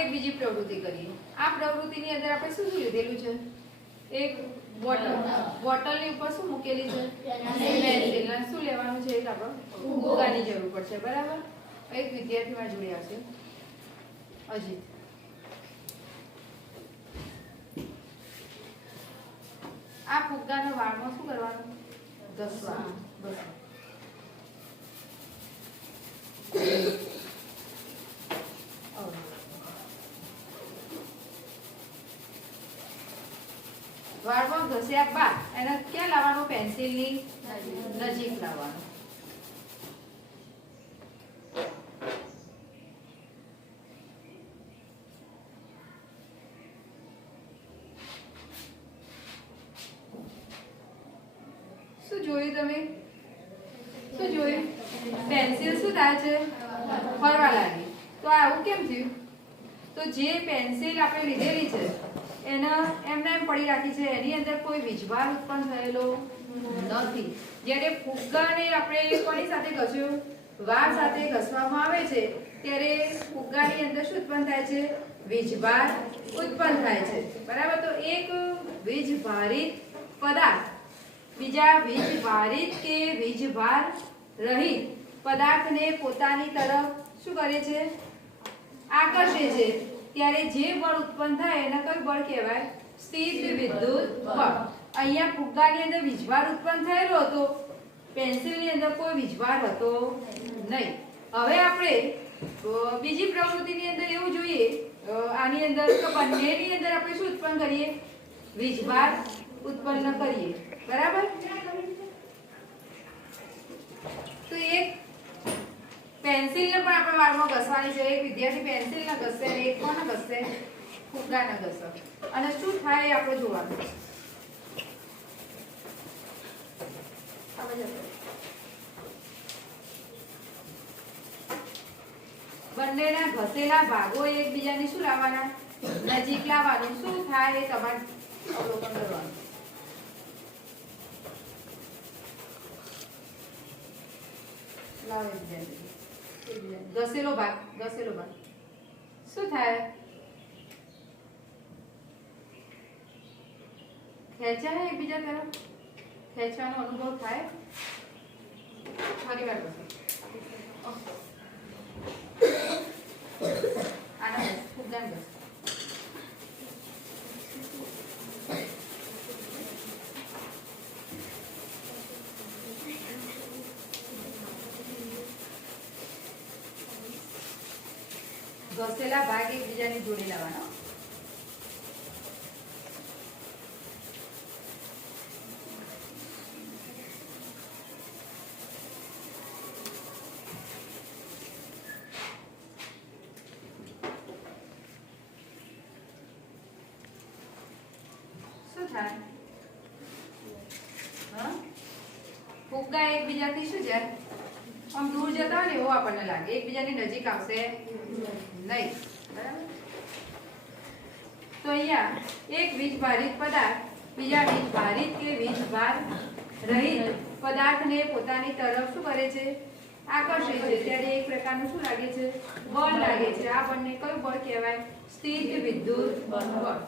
આપણે એક બીજી પ્રવૃત્તિ કરીએ. આ પ્રવૃત્તિની અંદર આપણે શું શું લીધેલું છે? એક બોટલની ઉપર શું મૂકેલી છે? પેન્સિલ. શું લેવાનું છે? એક આપણે ફુગ્ગાની જરૂર પડશે. બરાબર. એક વિદ્યાર્થી મારા જોડે આવશે, અજીત. આ ફુગ્ગાનો વાળમાં શું કરવાનું? ઘસવાનું. વાળમાં ઘસ્યા બાદ એને ક્યાં લાવવાનું? પેન્સિલની નજીક લાવવાનું. શું જોયું તમે? શું જોયું? પેન્સિલ શું થાય છે? ફરવા લાગી. તો આવું કેમ થયું? તો જે પેન્સિલ આપણે લીધેલી છે એને એમને એમ પડી રાખી છે, એની અંદર કોઈ વીજભાર ઉત્પન્ન થયેલો નથી. જ્યારે ફુગ્ગાને આપણે કોની સાથે ઘસ્યું? વાળ સાથે ઘસવામાં આવે છે ત્યારે ફુગ્ગાની અંદર શું ઉત્પન્ન થાય છે? વીજભાર ઉત્પન્ન થાય છે. બરાબર. તો એક વીજભારિત પદાર્થ બીજા વીજભારિત કે વીજભાર રહિત પદાર્થને પોતાની તરફ શું કરે છે? આકર્ષે છે. ત્યારે જે બળ ઉત્પન્ન થાય એને કયું બળ કહેવાય? સ્થિત વિદ્યુત બળ. અહીંયા ફુગ્ગાની અંદર વીજભાર ઉત્પન્ન થયેલો હતો, પેન્સિલની અંદર કોઈ વીજભાર હતો નહીં. હવે આપણે બીજી પ્રવૃત્તિની અંદર એવું જોઈએ, આની અંદર તો બંનેની અંદર આપણે શું ઉત્પન્ન કરીએ? વીજભાર ઉત્પન્ન કરીએ. બરાબર. તો એક પેન્સિલને પણ આપણે વાળમાં ઘસવાની છે. એક વિદ્યાર્થી પેન્સિલને ઘસશે અને એક કોને ઘસશે? ફુગ્ગાને ઘસશે. અને શું થાય એ આપણે જોવાનું. બંનેના ઘસેલા ભાગો એકબીજાને શું લાવવાના? નજીક લાવવાનું. શું થાય એ તમારે અવલોકન કરવાનું. ઘસેલો ભાગ શું થાય? ખેંચાય એકબીજા તરફ? ખેંચવાનો અનુભવ થાય? ફરી વાર ઘસો. આના ફુગ્ગાને ઘસો. ઘસેલા ભાગ એકબીજાની જોડે લાવવાનો. શું થાય? ફુગ્ગા એકબીજાથી શું જાય? આમ દૂર જતા હોય ને એવું આપણને લાગે. એકબીજાની નજીક આવશે નહીં. બરાબર. તો અહીંયા એક વીજભારિત પદાર્થ બીજા વીજભારિત કે વીજભાર રહિત પદાર્થને પોતાની તરફ શું કરે છે? આકર્ષે છે. ત્યારે એક પ્રકારનું શું લાગે છે? બળ લાગે છે. આ બળને કયું બળ કહેવાય? સ્થિત વિદ્યુત બળ.